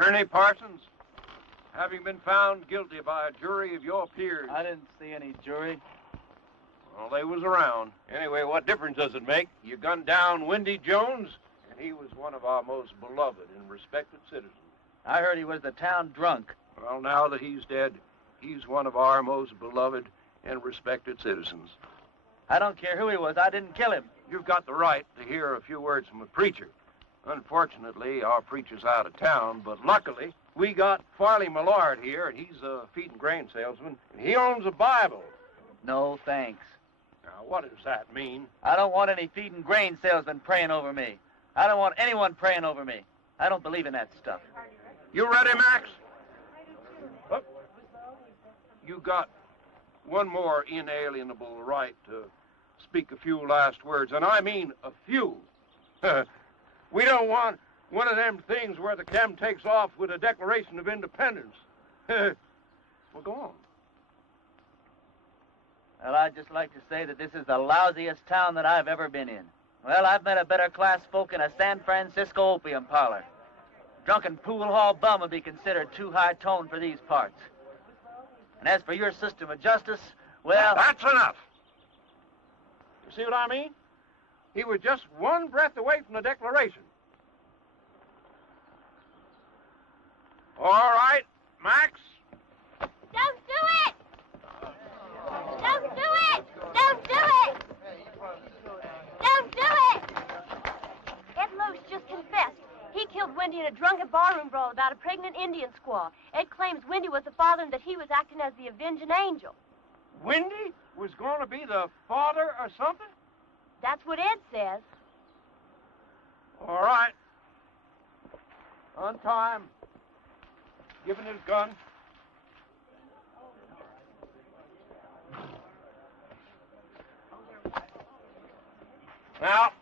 Ernie Parsons, having been found guilty by a jury of your peers. I didn't see any jury. Well, they was around. Anyway, what difference does it make? You gunned down Windy Jones, and he was one of our most beloved and respected citizens. I heard he was the town drunk. Well, now that he's dead, he's one of our most beloved and respected citizens. I don't care who he was. I didn't kill him. You've got the right to hear a few words from a preacher. Unfortunately, our preacher's out of town, but luckily, we got Farley Millard here, and he's a feed and grain salesman, and he owns a Bible. No, thanks. Now, what does that mean? I don't want any feed and grain salesman praying over me. I don't want anyone praying over me. I don't believe in that stuff. You ready, Max? Oh. You got one more inalienable right to speak a few last words, and I mean a few. We don't want one of them things where the chem takes off with a Declaration of Independence. Well, go on. Well, I'd just like to say that this is the lousiest town that I've ever been in. Well, I've met a better class folk in a San Francisco opium parlor. Drunken pool hall bum would be considered too high-toned for these parts. And as for your system of justice, well... That's enough. You see what I mean? He was just one breath away from the Declaration. All right, Max. Don't do it! Don't do it! Don't do it! Don't do it! Ed Loach just confessed. He killed Wendy in a drunken barroom brawl about a pregnant Indian squaw. Ed claims Wendy was the father and that he was acting as the avenging angel. Wendy was going to be the father or something? That's what Ed says. All right. Untie him. Give him his gun. Now,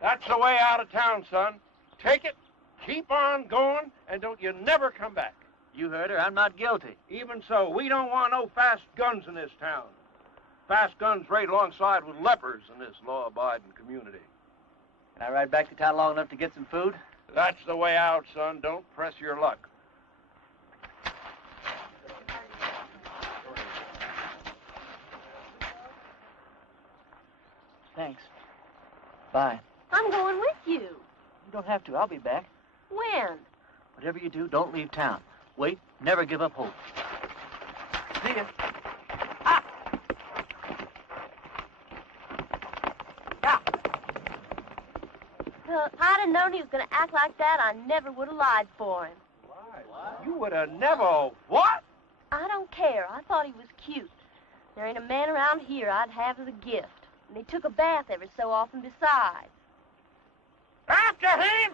that's the way out of town, son. Take it, keep on going, and don't you never come back. You heard her. I'm not guilty. Even so, we don't want no fast guns in this town. Fast guns right alongside with lepers in this law-abiding community. Can I ride back to town long enough to get some food? That's the way out, son. Don't press your luck. Thanks. Bye. I'm going with you. You don't have to. I'll be back. When? Whatever you do, don't leave town. Wait. Never give up hope. See ya. Ah! If I'd have known he was going to act like that, I never would have lied for him. What? You would have never... What? I don't care. I thought he was cute. There ain't a man around here I'd have as a gift. And he took a bath every so often besides. After him!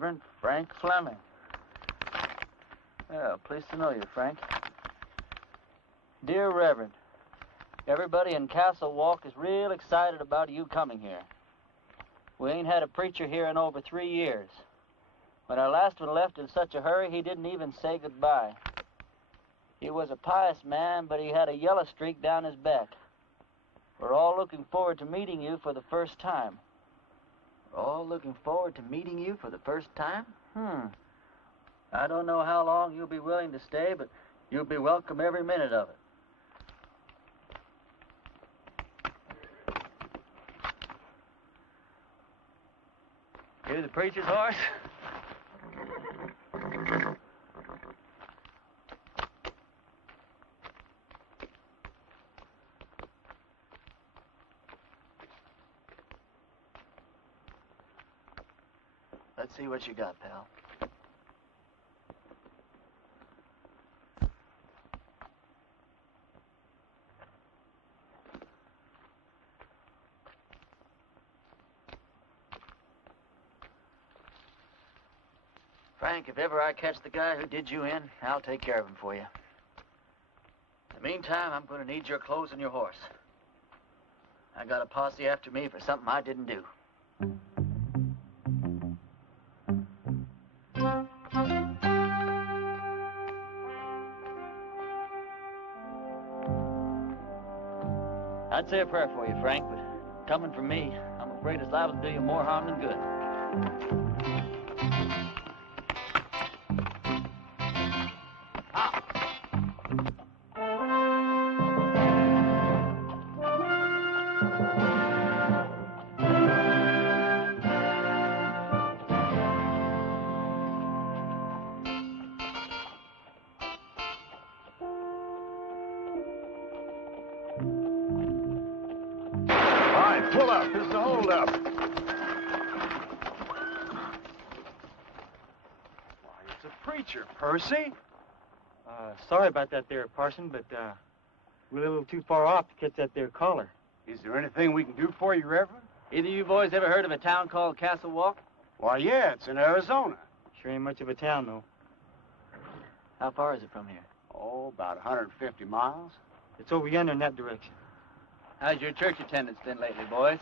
Reverend Frank Fleming. Well, pleased to know you, Frank. Dear Reverend, everybody in Castle Walk is real excited about you coming here. We ain't had a preacher here in over 3 years. When our last one left in such a hurry, he didn't even say goodbye. He was a pious man, but he had a yellow streak down his back. We're all looking forward to meeting you for the first time. We're all looking forward to meeting you for the first time? I don't know how long you'll be willing to stay, but you'll be welcome every minute of it. Hear the preacher's horse? Let's see what you got, pal. Frank, if ever I catch the guy who did you in, I'll take care of him for you. In the meantime, I'm going to need your clothes and your horse. I got a posse after me for something I didn't do. I'd say a prayer for you, Frank, but coming from me, I'm afraid it's liable to do you more harm than good. Pull up. This is a hold-up. Why, it's a preacher, Percy. Sorry about that there, Parson, but we're a little too far off to catch that there caller. Is there anything we can do for you, Reverend? Either you boys ever heard of a town called Castle Walk? Why, yeah, it's in Arizona. Sure ain't much of a town, though. How far is it from here? Oh, about 150 miles. It's over yonder in that direction. How's your church attendance been lately, boys?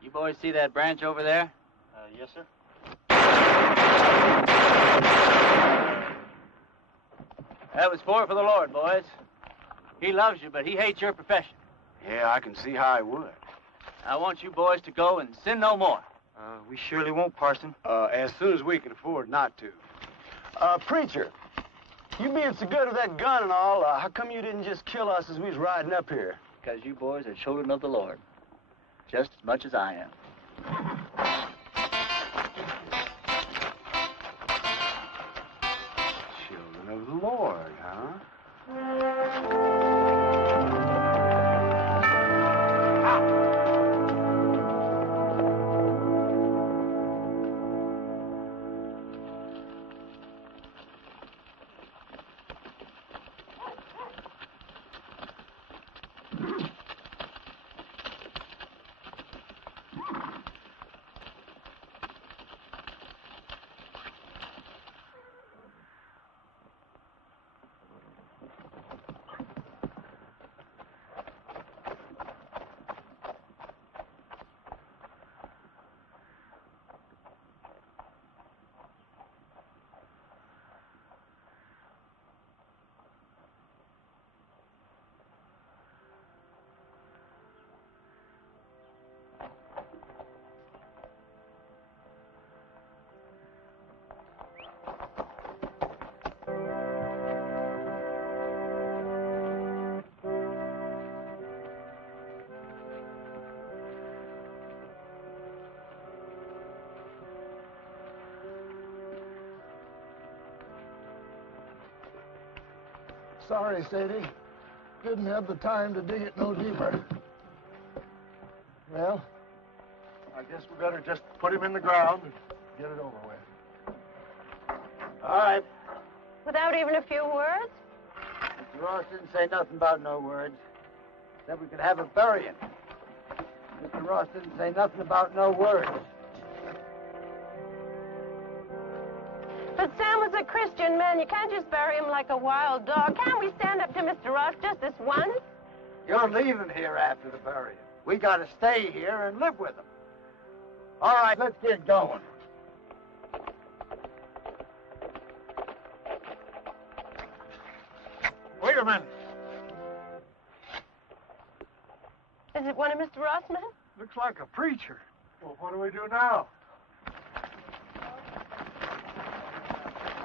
You boys see that branch over there? Yes, sir. That was for the Lord, boys. He loves you, but he hates your profession. Yeah, I can see how I would. I want you boys to go and sin no more. We surely won't, Parson. As soon as we can afford not to. Preacher, you being so good with that gun and all, how come you didn't just kill us as we was riding up here? Because you boys are children of the Lord, just as much as I am. Children of the Lord, huh? Sorry, Sadie. Didn't have the time to dig it no deeper. Well, I guess we better just put him in the ground and get it over with. All right. Without even a few words? Mr. Ross didn't say nothing about no words. Said we could have a burying. Mr. Ross didn't say nothing about no words. But Sam was a Christian man. You can't just bury him like a wild dog. Can't we stand up to Mr. Ross just this once? You're leaving here after the burial. We got to stay here and live with him. All right, let's get going. Wait a minute. Is it one of Mr. Ross' men? Looks like a preacher. Well, what do we do now?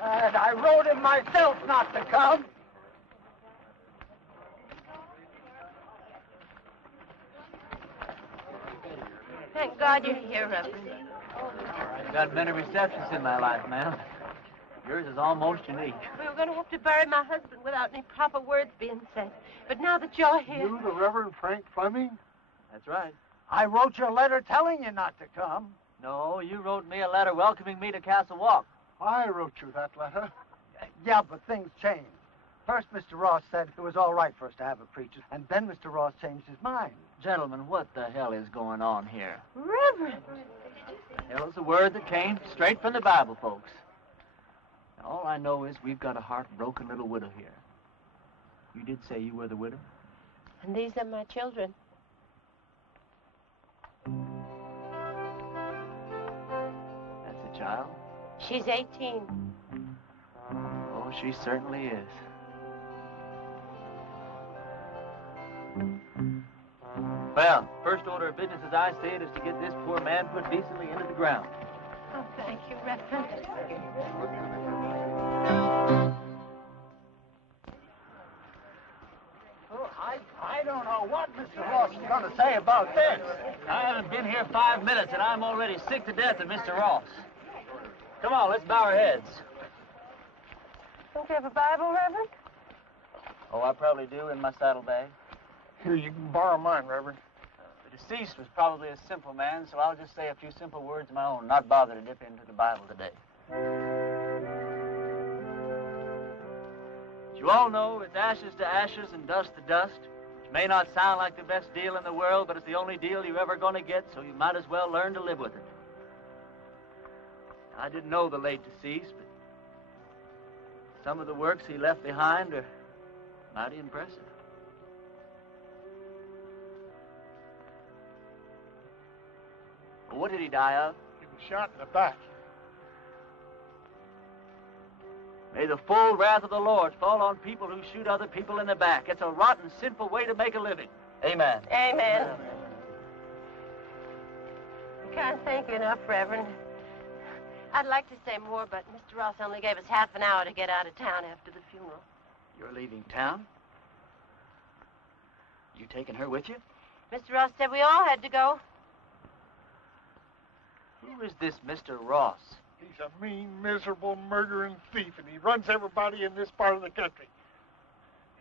And I wrote him myself not to come. Thank God you're here, Reverend. I've got many receptions in my life, ma'am. Yours is almost unique. We were going to have to bury my husband without any proper words being said. But now that you're here... You, the Reverend Frank Fleming? That's right. I wrote you a letter telling you not to come. No, you wrote me a letter welcoming me to Castle Walk. I wrote you that letter. Yeah, but things changed. First, Mr. Ross said it was all right for us to have a preacher, and then Mr. Ross changed his mind. Gentlemen, what the hell is going on here? Reverend! The hell is a word that came straight from the Bible, folks. Now, all I know is we've got a heartbroken little widow here. You did say you were the widow? And these are my children. That's a child? She's 18. Oh, she certainly is. Well, first order of business, as I say it, is to get this poor man put decently into the ground. Oh, thank you, Reverend. Oh, I don't know what Mr. Ross is going to say about this. I haven't been here 5 minutes, and I'm already sick to death of Mr. Ross. Come on, let's bow our heads. Don't you have a Bible, Reverend? Oh, I probably do, in my saddlebag. Here, you can borrow mine, Reverend. The deceased was probably a simple man, so I'll just say a few simple words of my own, not bother to dip into the Bible today. As you all know, it's ashes to ashes and dust to dust, which may not sound like the best deal in the world, but it's the only deal you're ever going to get, so you might as well learn to live with it. I didn't know the late deceased, but some of the works he left behind are mighty impressive. Well, what did he die of? He was shot in the back. May the full wrath of the Lord fall on people who shoot other people in the back. It's a rotten, sinful way to make a living. Amen. Amen. I can't thank you enough, Reverend. I'd like to say more, but Mr. Ross only gave us half an hour to get out of town after the funeral. You're leaving town? You taking her with you? Mr. Ross said we all had to go. Who is this Mr. Ross? He's a mean, miserable, murdering thief, and he runs everybody in this part of the country.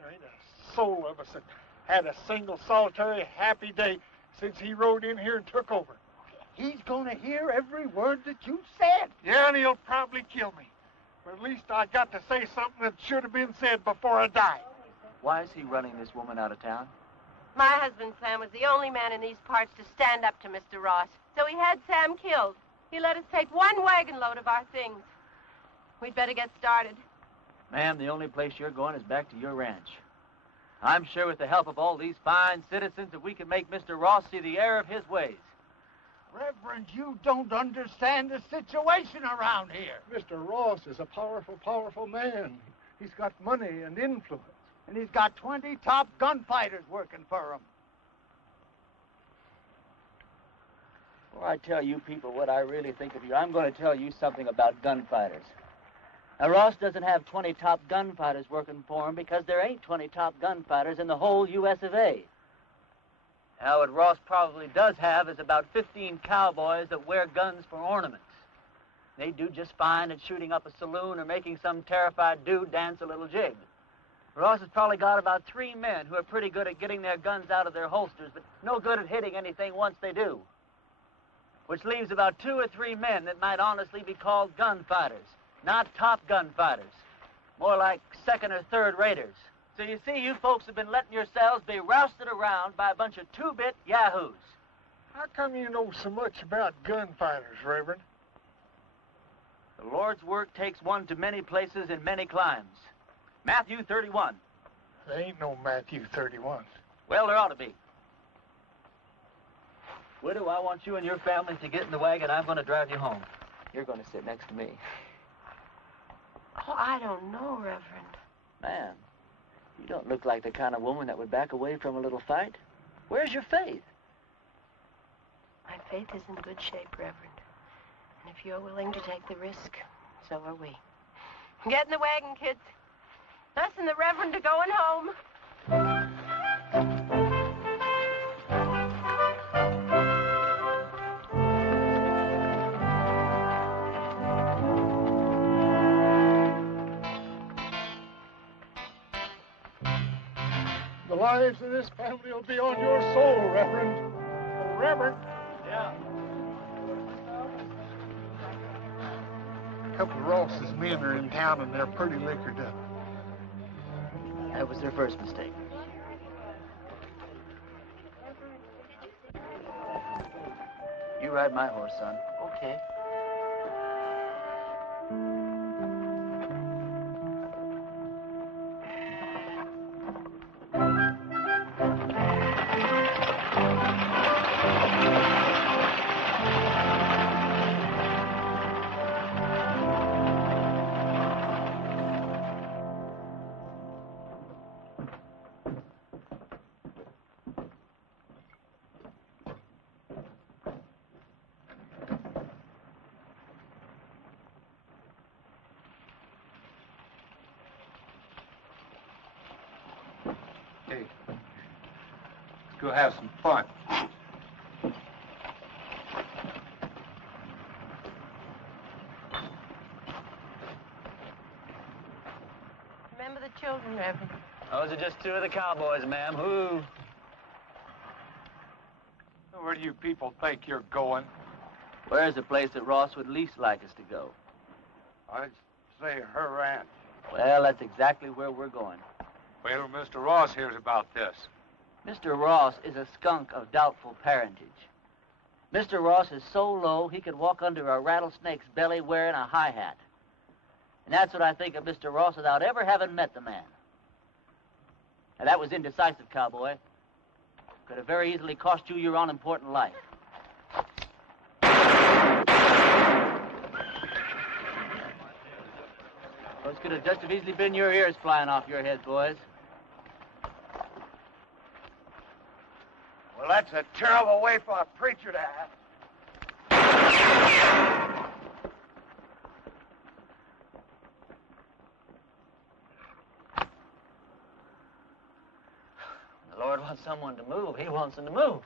There ain't a soul of us that had a single, solitary, happy day since he rode in here and took over. He's going to hear every word that you said. Yeah, and he'll probably kill me. But at least I got to say something that should have been said before I died. Why is he running this woman out of town? My husband, Sam, was the only man in these parts to stand up to Mr. Ross. So he had Sam killed. He let us take one wagon load of our things. We'd better get started. Ma'am, the only place you're going is back to your ranch. I'm sure with the help of all these fine citizens that we can make Mr. Ross see the error of his ways. Reverend, you don't understand the situation around here. Mr. Ross is a powerful, powerful man. He's got money and influence. And he's got 20 top gunfighters working for him. Before I tell you people what I really think of you, I'm going to tell you something about gunfighters. Now, Ross doesn't have 20 top gunfighters working for him because there ain't 20 top gunfighters in the whole U.S. of A. Now, what Ross probably does have is about 15 cowboys that wear guns for ornaments. They do just fine at shooting up a saloon or making some terrified dude dance a little jig. Ross has probably got about 3 men who are pretty good at getting their guns out of their holsters, but no good at hitting anything once they do. Which leaves about 2 or 3 men that might honestly be called gunfighters. Not top gunfighters. More like second or third raters. So you see, you folks have been letting yourselves be rousted around by a bunch of 2-bit yahoos. How come you know so much about gunfighters, Reverend? The Lord's work takes one to many places in many climes. Matthew 31. There ain't no Matthew 31. Well, there ought to be. Widow, I want you and your family to get in the wagon. I'm going to drive you home. You're going to sit next to me. Oh, I don't know, Reverend. Man, you don't look like the kind of woman that would back away from a little fight. Where's your faith? My faith is in good shape, Reverend. And if you're willing to take the risk, so are we. Get in the wagon, kids. Us and the Reverend are going home. The lives of this family will be on your soul, Reverend. Oh, Reverend. Yeah. A couple of Ross's men are in town and they're pretty liquored up. That was their first mistake. You ride my horse, son. Okay. Let's go have some fun. Remember the children, Reverend. Those are just two of the cowboys, ma'am. Who? Where do you people think you're going? Where's the place that Ross would least like us to go? I'd say her ranch. Well, that's exactly where we're going. Wait till Mr. Ross hears about this. Mr. Ross is a skunk of doubtful parentage. Mr. Ross is so low he could walk under a rattlesnake's belly wearing a high hat. And that's what I think of Mr. Ross without ever having met the man. Now, that was indecisive, cowboy. Could have very easily cost you your unimportant life. Those could have just as easily been your ears flying off your head, boys. Well, that's a terrible way for a preacher to have. The Lord wants someone to move. He wants them to move.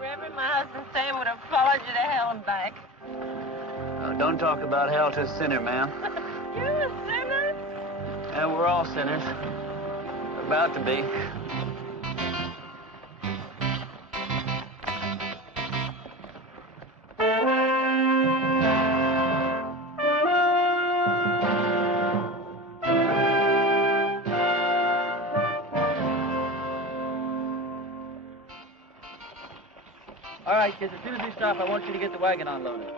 Reverend, my husband Sam would have followed you to hell and back. Oh, don't talk about hell to a sinner, ma'am. You a sinner? Yeah, we're all sinners. We're about to be. All right, kids, as soon as we stop, I want you to get the wagon unloaded.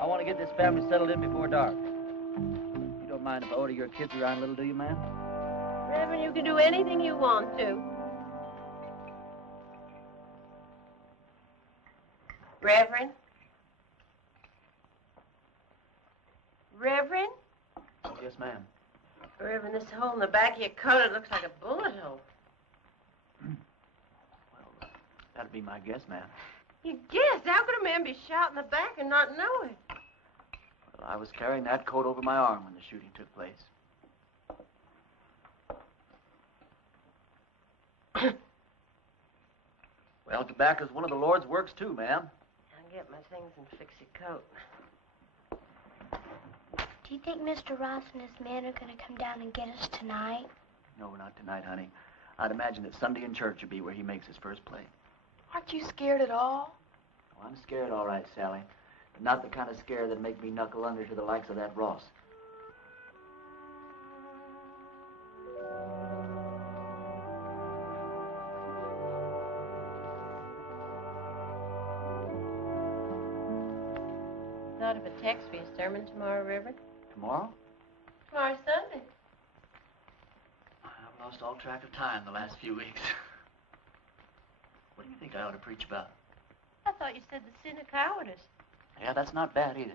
I want to get this family settled in before dark. You don't mind if I order your kids around a little, do you, ma'am? Reverend, you can do anything you want to. Reverend? Reverend? Yes, ma'am. Reverend, this hole in the back of your coat, it looks like a bullet hole. Well, that'd be my guess, ma'am. You guessed? How could a man be shot in the back and not know it? Well, I was carrying that coat over my arm when the shooting took place. Well, tobacco's one of the Lord's works, too, ma'am. I'll get my things and fix your coat. Do you think Mr. Ross and his men are going to come down and get us tonight? No, not tonight, honey. I'd imagine that Sunday in church would be where he makes his first play. Aren't you scared at all? Oh, I'm scared, all right, Sally. But not the kind of scare that'd make me knuckle under to the likes of that Ross. thought of a text for your sermon tomorrow, Reverend? Tomorrow? Tomorrow's Sunday. I've lost all track of time the last few weeks. What do you think I ought to preach about? I thought you said the sin of cowardice. Yeah, that's not bad either.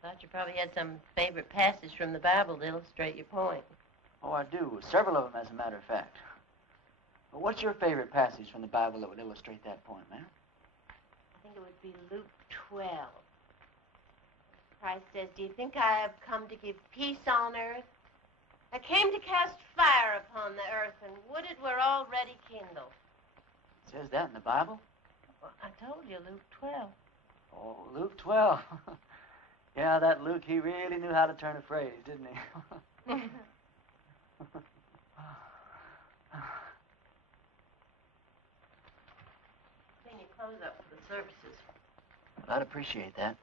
Thought you probably had some favorite passage from the Bible to illustrate your point. Oh, I do. Several of them, as a matter of fact. But what's your favorite passage from the Bible that would illustrate that point, man? I think it would be Luke 12. Christ says, "Do you think I have come to give peace on earth? I came to cast fire upon the earth, and would it were already kindled." It says that in the Bible? Well, I told you, Luke 12. Oh, Luke 12. Yeah, that Luke, he really knew how to turn a phrase, didn't he? Clean your clothes up for the services. I'd appreciate that.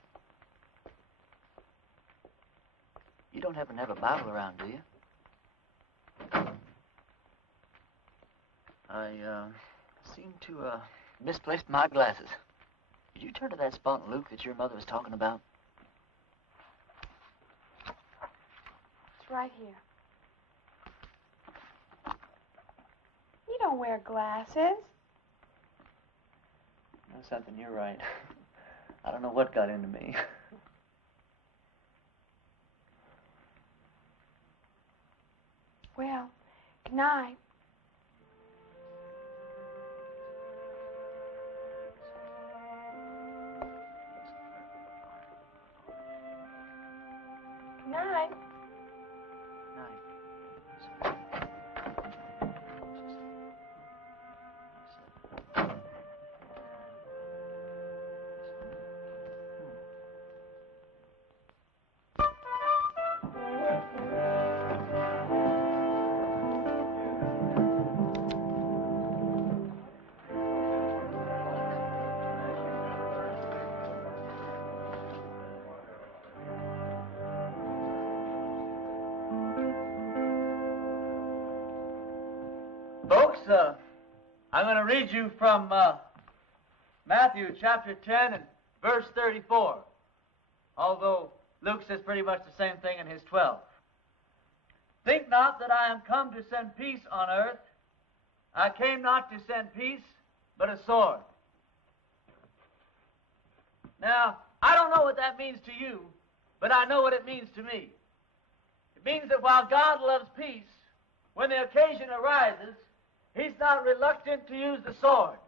You don't happen to have a Bible around, do you? I seem to misplaced my glasses. Did you turn to that spot in Luke that your mother was talking about? It's right here. You don't wear glasses. You know something, you're right. I don't know what got into me. Well, good night. Good night. Folks, I'm going to read you from Matthew chapter 10 and verse 34, although Luke says pretty much the same thing in his 12. "Think not that I am come to send peace on earth. I came not to send peace, but a sword." Now, I don't know what that means to you, but I know what it means to me. It means that while God loves peace, when the occasion arises, He's not reluctant to use the sword.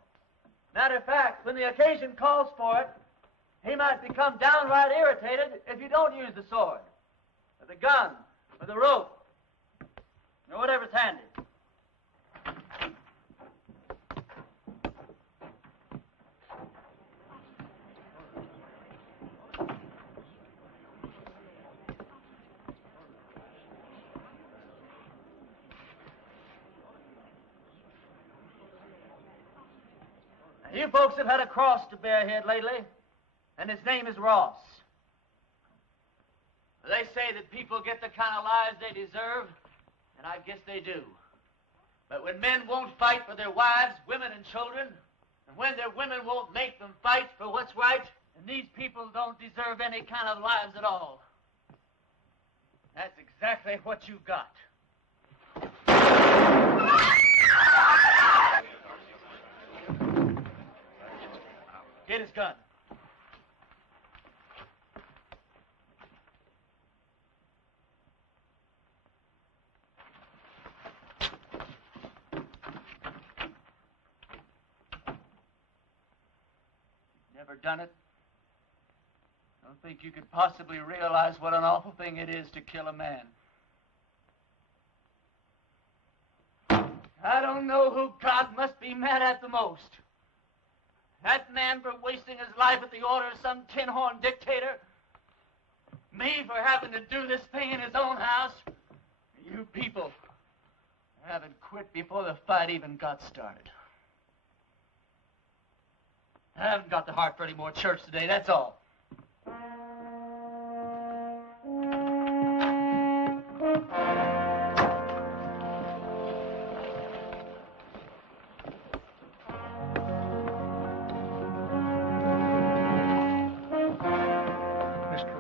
Matter of fact, when the occasion calls for it, He might become downright irritated if you don't use the sword, or the gun, or the rope, or whatever's handy. You folks have had a cross to bear here lately, and his name is Ross. They say that people get the kind of lives they deserve, and I guess they do. But when men won't fight for their wives, women, and children, and when their women won't make them fight for what's right, then these people don't deserve any kind of lives at all. That's exactly what you've got. Get his gun. Never done it? Don't think you could possibly realize what an awful thing it is to kill a man. I don't know who God must be mad at the most. That man for wasting his life at the order of some tin-horn dictator? Me for having to do this thing in his own house? You people haven't quit before the fight even got started. I haven't got the heart for any more church today, that's all.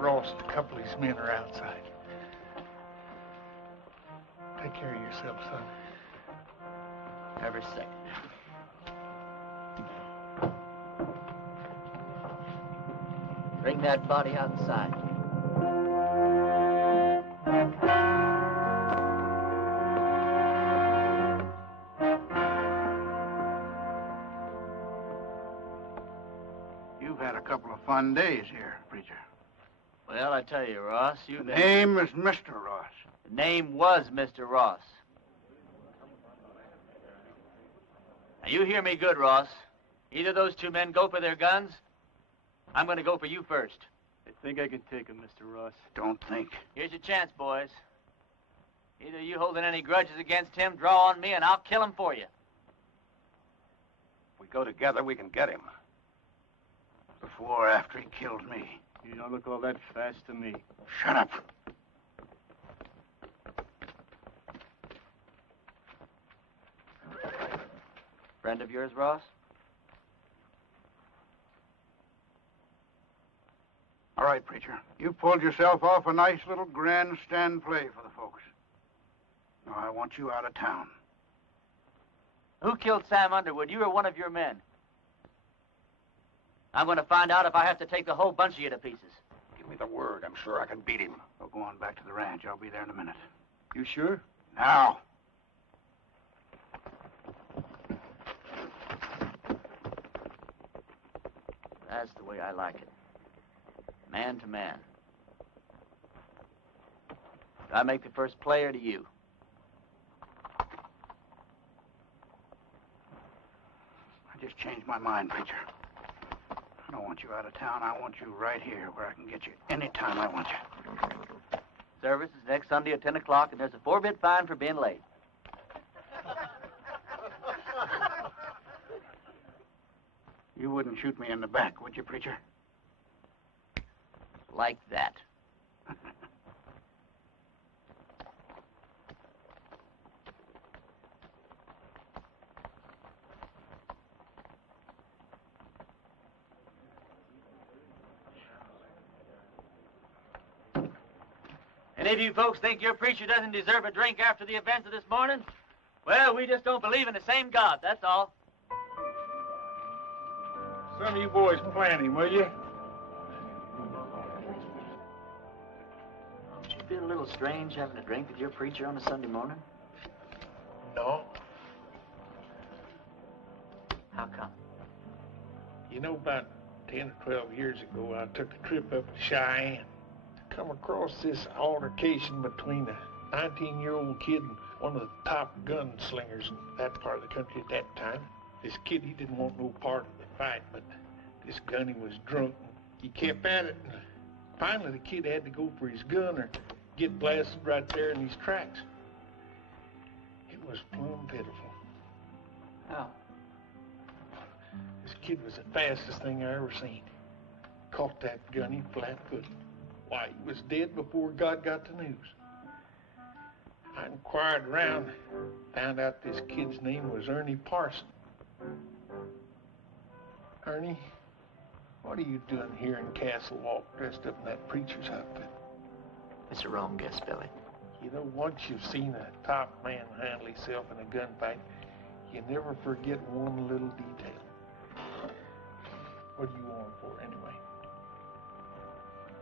Ross and a couple of his men are outside. Take care of yourself, son. Every second. Bring that body outside. You've had a couple of fun days here, preacher. Well, I tell you, Ross, The name is Mr. Ross. The name was Mr. Ross. Now, you hear me good, Ross. Either those two men go for their guns. I'm going to go for you first. I think I can take him, Mr. Ross. Don't think. Here's your chance, boys. Either you holding any grudges against him, draw on me, and I'll kill him for you. If we go together, we can get him. Before or after he killed me. You don't look all that fast to me. Shut up. Friend of yours, Ross? All right, preacher. You pulled yourself off a nice little grandstand play for the folks. Now, I want you out of town. Who killed Sam Underwood, you or one of your men? I'm going to find out if I have to take the whole bunch of you to pieces. Give me the word. I'm sure I can beat him. We'll go on back to the ranch. I'll be there in a minute. You sure? Now. That's the way I like it. Man to man. Do I make the first play or do you? I just changed my mind, preacher. I don't want you out of town. I want you right here where I can get you anytime I want you. Service is next Sunday at 10 o'clock, and there's a 4-bit fine for being late. You wouldn't shoot me in the back, would you, preacher? Like that. Any of you folks think your preacher doesn't deserve a drink after the events of this morning? Well, we just don't believe in the same God, that's all. Some of you boys plan him, will you? Don't you feel a little strange having a drink with your preacher on a Sunday morning? No. How come? You know, about 10 or 12 years ago, I took a trip up to Cheyenne. Come across this altercation between a 19-year-old kid and one of the top gunslingers in that part of the country at that time. This kid, he didn't want no part of the fight, but this gunny was drunk. He kept at it, and finally the kid had to go for his gun or get blasted right there in these tracks. It was plumb pitiful. How? This kid was the fastest thing I ever seen. Caught that gunny flat-footed. Why, he was dead before God got the news. I inquired around, found out this kid's name was Ernie Parson. Ernie, what are you doing here in Castle Walk dressed up in that preacher's outfit? It's a wrong guess, Billy. You know, once you've seen a top man handle himself in a gunfight, you never forget one little detail. What do you want him for, anyway?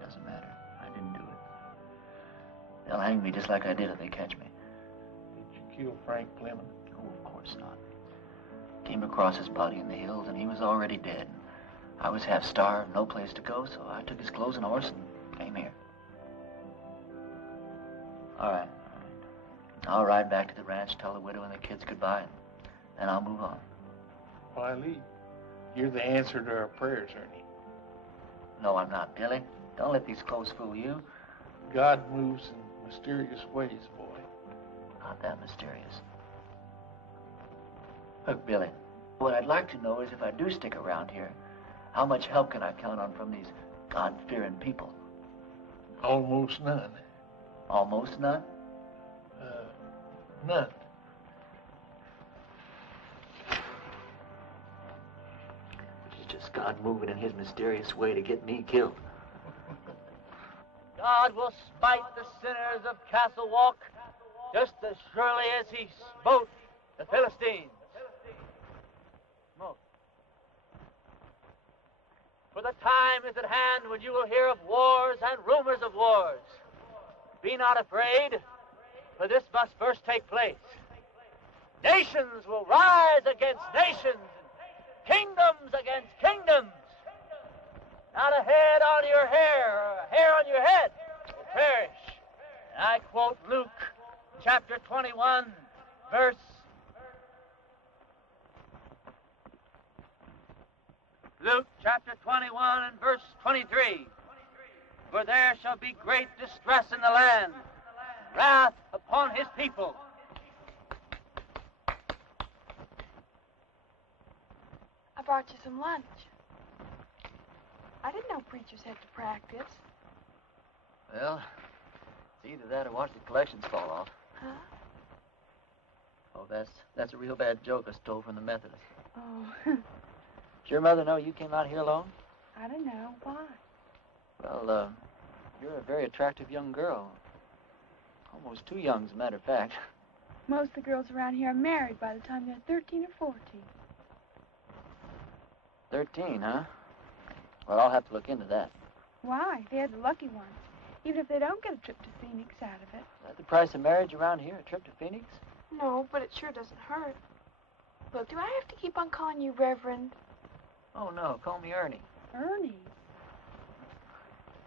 Doesn't matter. I didn't do it. They'll hang me just like I did if they catch me. Did you kill Frank Fleming? Oh, of course not. Came across his body in the hills, and he was already dead. I was half starved, no place to go, so I took his clothes and horse and came here. All right. I'll ride back to the ranch, tell the widow and the kids goodbye, and then I'll move on. Why, Lee, you're the answer to our prayers, Ernie. No, I'm not, Billy. Don't let these clothes fool you. God moves in mysterious ways, boy. Not that mysterious. Look, Billy, what I'd like to know is if I do stick around here, how much help can I count on from these God-fearing people? Almost none. Almost none? None. Which is just God moving in his mysterious way to get me killed. God will smite the sinners of Castle Walk just as surely as he smote the Philistines. Smote. For the time is at hand when you will hear of wars and rumors of wars. Be not afraid, for this must first take place. Nations will rise against nations, and kingdoms against kingdoms. Not a head on your hair, or a hair on your head will perish. And I quote Luke chapter 21, verse... Luke chapter 21 and verse 23. For there shall be great distress in the land, wrath upon his people. I brought you some lunch. I didn't know preachers had to practice. Well, it's either that or watch the collections fall off. Huh? Oh, that's a real bad joke I stole from the Methodists. Oh, Did your mother know you came out here alone? I don't know. Why? Well, you're a very attractive young girl. Almost too young, as a matter of fact. Most of the girls around here are married by the time they're 13 or 14. 13, huh? Well, I'll have to look into that. Why? They're the lucky ones. Even if they don't get a trip to Phoenix out of it. Is that the price of marriage around here, a trip to Phoenix? No, but it sure doesn't hurt. Look, do I have to keep on calling you Reverend? Oh, no, call me Ernie. Ernie?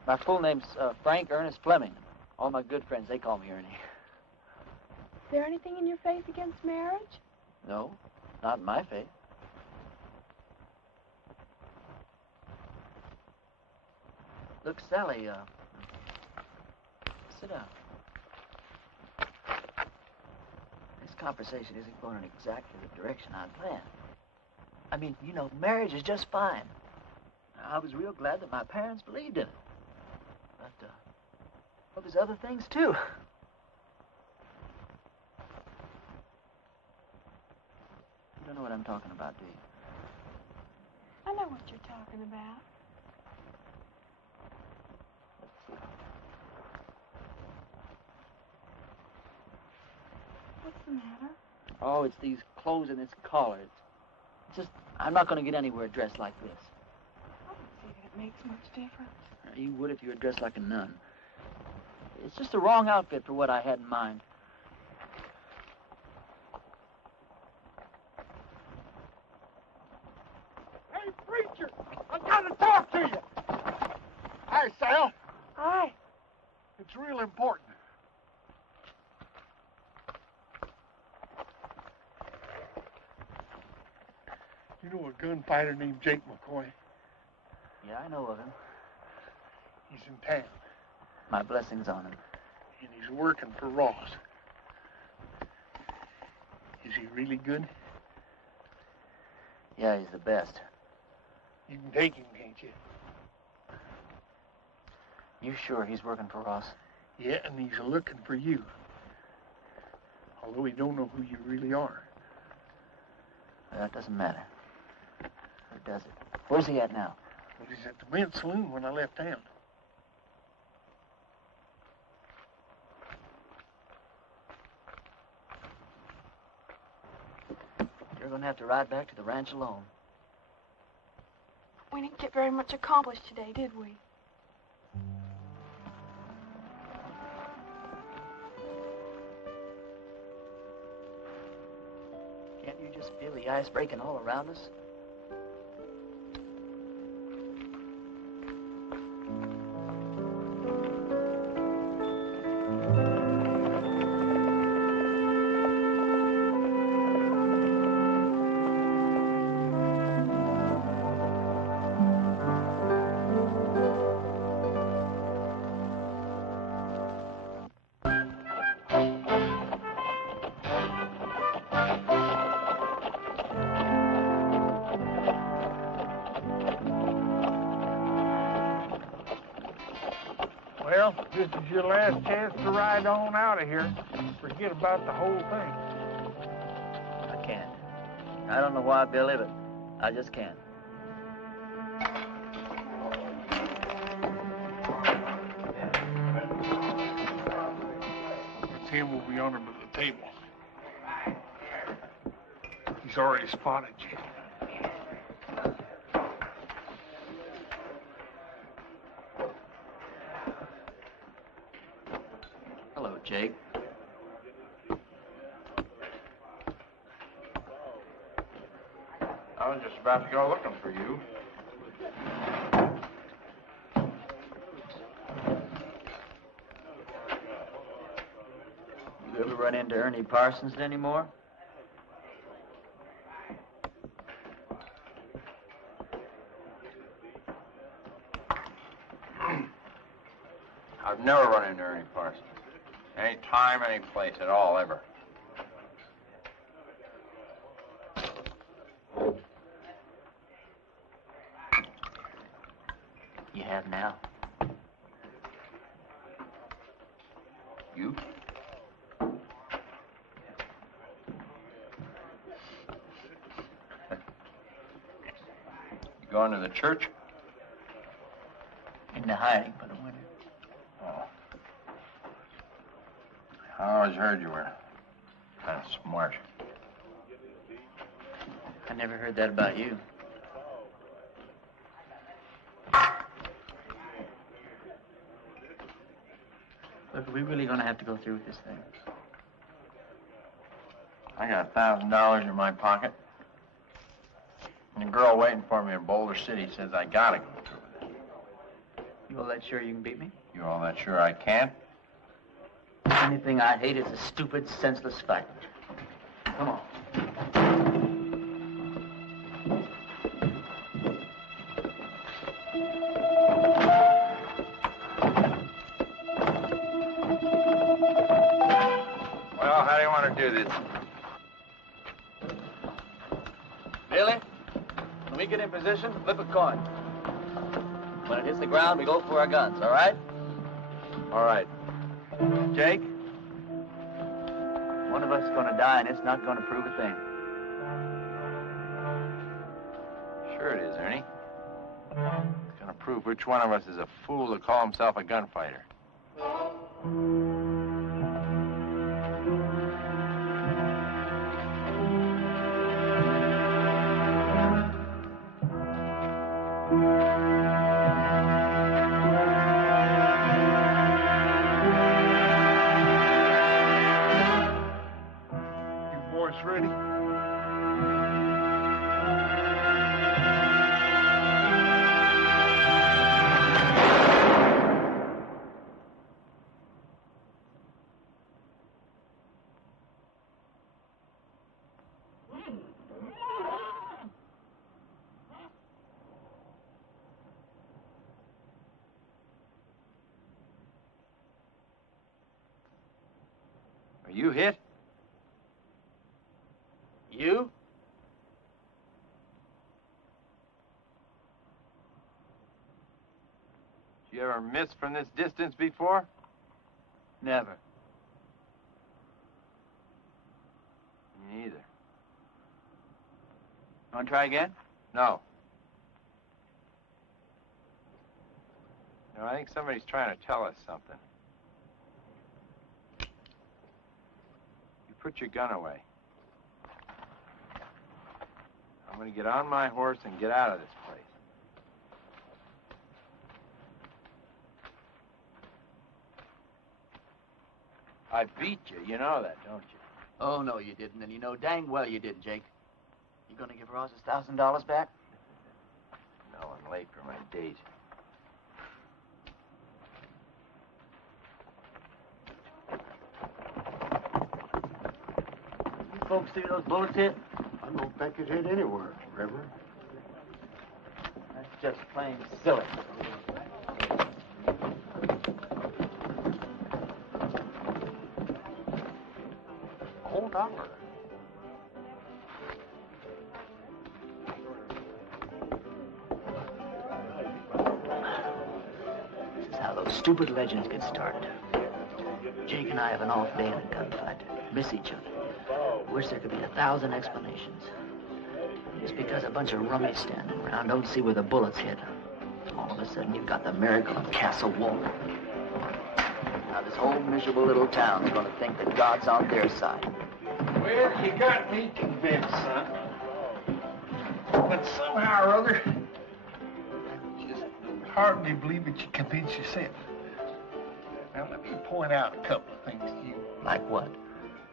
My full name's Frank Ernest Fleming. All my good friends, they call me Ernie. Is there anything in your faith against marriage? No, not in my faith. Look, Sally, sit down. This conversation isn't going in exactly the direction I planned. I mean, you know, marriage is just fine. I was real glad that my parents believed in it. But, well, there's other things, too. You don't know what I'm talking about, do you? I know what you're talking about. Let's see. What's the matter? Oh, it's these clothes and this collar. It's just, I'm not going to get anywhere dressed like this. I don't see that it makes much difference. You would if you were dressed like a nun. It's just the wrong outfit for what I had in mind. Hey, preacher! I gotta talk to you! Hi, Sal. Hi. It's real important. You know a gunfighter named Jake McCoy? Yeah, I know of him. He's in town, My blessings on him. and he's working for Ross. Is he really good? Yeah, he's the best. You can take him, can't you? You sure he's working for Ross? Yeah, and he's looking for you. Although he don't know who you really are. Well, that doesn't matter. Or does it? Where's he at now? Well, he's at the men's saloon when I left town. You're going to have to ride back to the ranch alone. We didn't get very much accomplished today, did we? Can't you just feel the ice breaking all around us? Well, this is your last chance to ride on out of here. Forget about the whole thing. I can't. I don't know why, Billy, but I just can't. Phim will be on him at the table. He's already spotted you. Hello, Jake. I was just about to go looking for you. You ever run into Ernie Parsons anymore? I've never run into Ernie Parsons. Any time, any place at all, ever. You have now. You? You going to the church? Into hiding for the winter. Oh. I always heard you were kind of smart. I never heard that about you. Look, are we really going to have to go through with this thing? I got $1,000 in my pocket. And the girl waiting for me in Boulder City says I gotta go through with it. You all that sure you can beat me? You all that sure I can't? The only thing I hate is a stupid, senseless fight. Come on. Well, how do you want to do this? Billy, when we get in position, flip a coin. When it hits the ground, we go for our guns, all right? All right. Jake, one of us is going to die, and it's not going to prove a thing. Sure it is, Ernie. It's going to prove which one of us is a fool to call himself a gunfighter. Ready? Are you hit? You? Did you ever miss from this distance before? Never. Me neither. Want to try again? No. No, I think somebody's trying to tell us something. You put your gun away. I'm going to get on my horse and get out of this place. I beat you. You know that, don't you? Oh, no, you didn't, and you know dang well you did, Jake. You going to give Ross his $1,000 back? No, I'm late for my date. You folks see those bullets hit? I don't think it hit anywhere, Reverend. That's just plain silly. $1. This is how those stupid legends get started. Jake and I have an off day in a gunfight. Miss each other. Wish there could be 1,000 explanations. Just because a bunch of rummies standing around don't see where the bullets hit. All of a sudden, you've got the miracle of Castle Wolf. Now, this whole miserable little town's gonna think that God's on their side. Well, you got me convinced, son. But somehow or other, I just hardly believe that you convinced yourself. Now, let me point out a couple of things to you. Like what?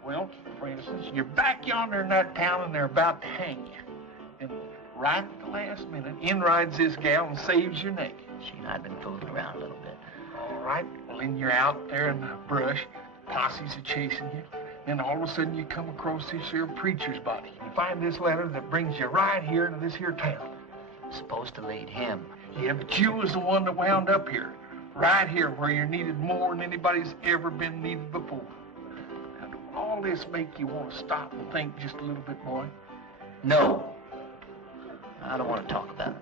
Well, for instance, you're back yonder in that town and they're about to hang you. And right at the last minute, in rides this gal and saves your neck. She and I have been fooling around a little bit. All right, well, then you're out there in the brush, posses are chasing you. Then all of a sudden you come across this here preacher's body. You find this letter that brings you right here to this here town. Supposed to lead him. Yeah, but you was the one that wound up here. Right here where you're needed more than anybody's ever been needed before. Now, do all this make you want to stop and think just a little bit more? No. I don't want to talk about it.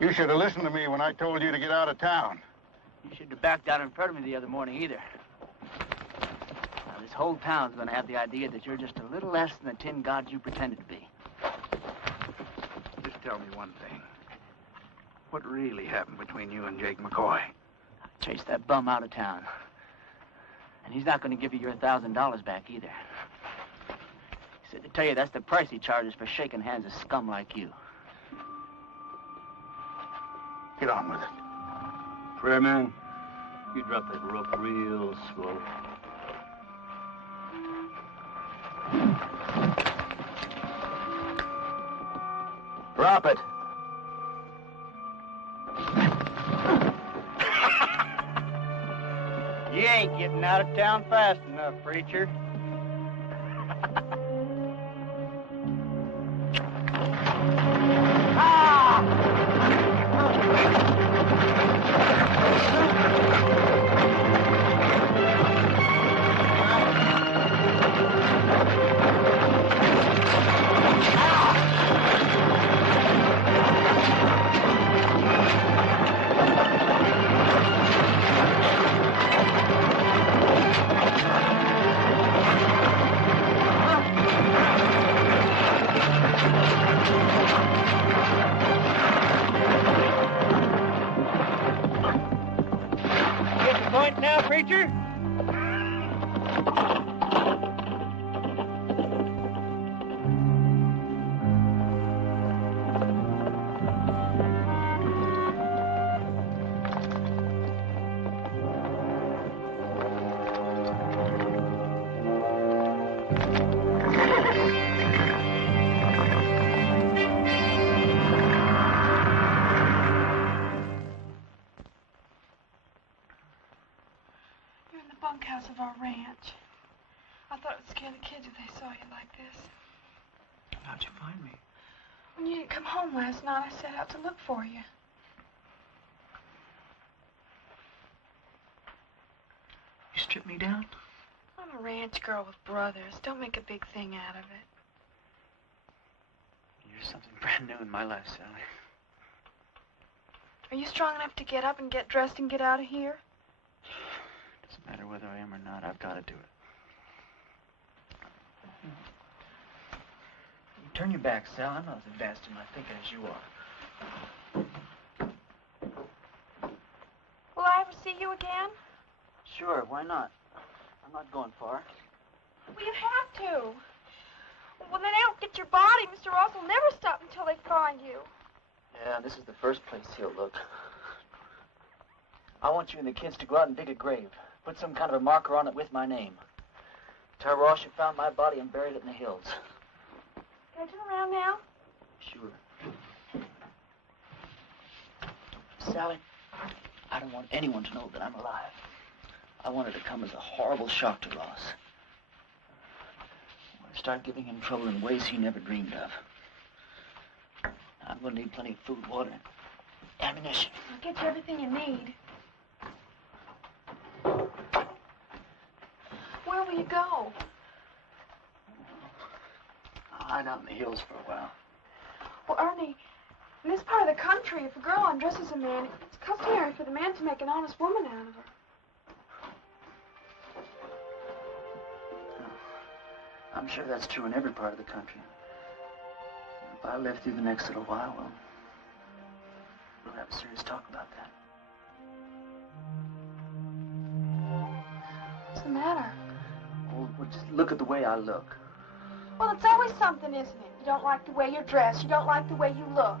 You should have listened to me when I told you to get out of town. You shouldn't have backed out in front of me the other morning either. Now, this whole town's gonna have the idea that you're just a little less than the tin god you pretended to be. Just tell me one thing. What really happened between you and Jake McCoy? I chased that bum out of town. And he's not gonna give you your $1,000 back either. He said to tell you that's the price he charges for shaking hands with scum like you. Get on with it. Prayer man, you drop that rope real slow. Drop it. You ain't getting out of town fast enough, preacher. Preacher? Bunkhouse of our ranch. I thought it would scare the kids if they saw you like this. How'd you find me? When you didn't come home last night, I set out to look for you. You stripped me down? I'm a ranch girl with brothers. Don't make a big thing out of it. You're something brand new in my life, Sally. Are you strong enough to get up and get dressed and get out of here? Doesn't matter whether I am or not, I've got to do it. You turn your back, Sal. I'm not as advanced in my thinking as you are. Will I ever see you again? Sure, why not? I'm not going far. Well, you have to. When they don't get your body, Mr. Ross will never stop until they find you. Yeah, this is the first place he'll look. I want you and the kids to go out and dig a grave. Put some kind of a marker on it with my name. Tell Ross you found my body and buried it in the hills. Can I turn around now? Sure. Sally, I don't want anyone to know that I'm alive. I want it to come as a horrible shock to Ross. I want to start giving him trouble in ways he never dreamed of. We'll need plenty of food, water, and ammunition. I'll get you everything you need. Where will you go? I'll hide out in the hills for a while. Well, Ernie, in this part of the country, if a girl undresses a man, it's customary for the man to make an honest woman out of her. I'm sure that's true in every part of the country. If I live through the next little while, well, we'll have a serious talk about that. What's the matter? Well, just look at the way I look. Well, it's always something, isn't it? You don't like the way you're dressed. You don't like the way you look.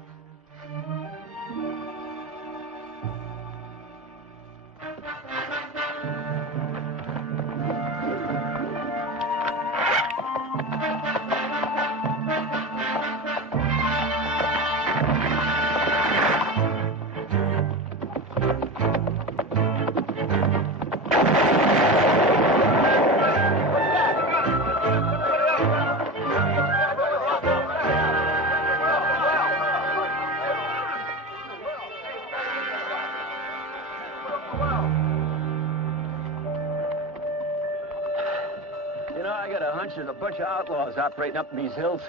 There's a bunch of outlaws operating up in these hills.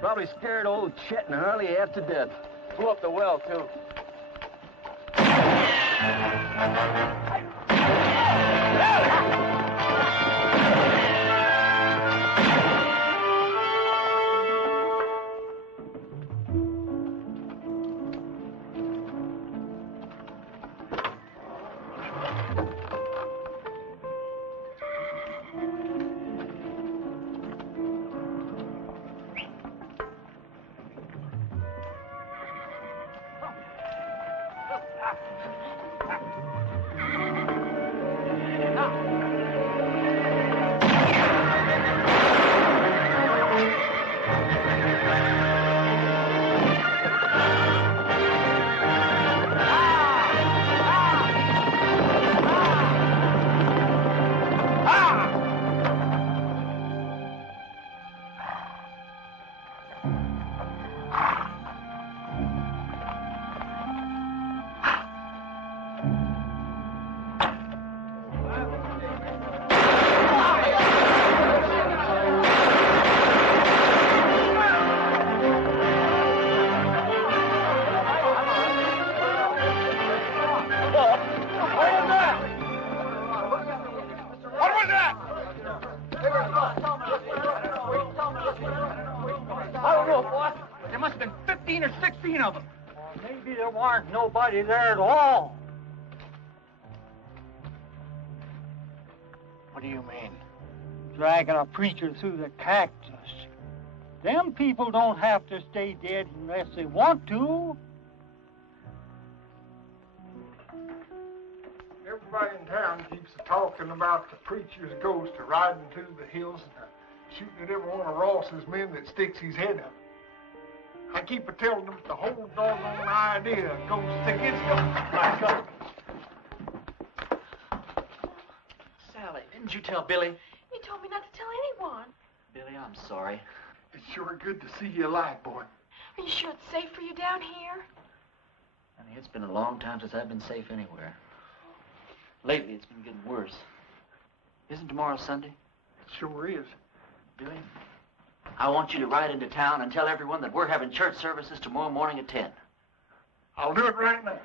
Probably scared old Chet and Harley half to death. Blew up the well, too. Nobody there at all. What do you mean? Dragging a preacher through the cactus. Them people don't have to stay dead unless they want to. Everybody in town keeps talking about the preacher's ghost riding through the hills and shooting at every one of Ross's men that sticks his head up. I keep telling them the whole doggone idea of ghosts against ghosts. Sally, didn't you tell Billy? You told me not to tell anyone. Billy, I'm sorry. It's sure good to see you alive, boy. Are you sure it's safe for you down here? Honey, it's been a long time since I've been safe anywhere. Lately, it's been getting worse. Isn't tomorrow Sunday? It sure is. Billy, I want you to ride into town and tell everyone that we're having church services tomorrow morning at 10. I'll do it right now.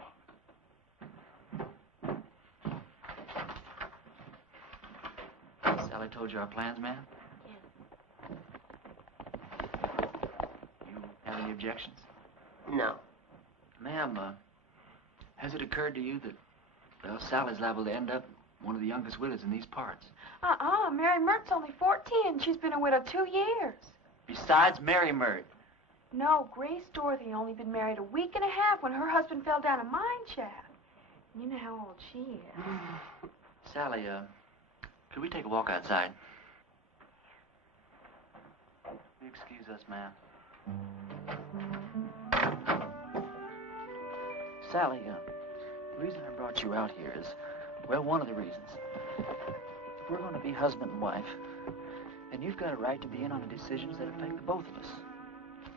Sally told you our plans, ma'am? Yeah. You have any objections? No. Ma'am, has it occurred to you that, well, Sally's liable to end up one of the youngest widows in these parts? Mary Mert's only 14. She's been a widow 2 years. Besides Mary Mert. No, Grace Dorothy only been married a week and a half when her husband fell down a mine shaft. You know how old she is. Sally, could we take a walk outside? Excuse us, ma'am. Sally, the reason I brought you out here is, well, one of the reasons. If we're going to be husband and wife, then you've got a right to be in on the decisions that affect the both of us.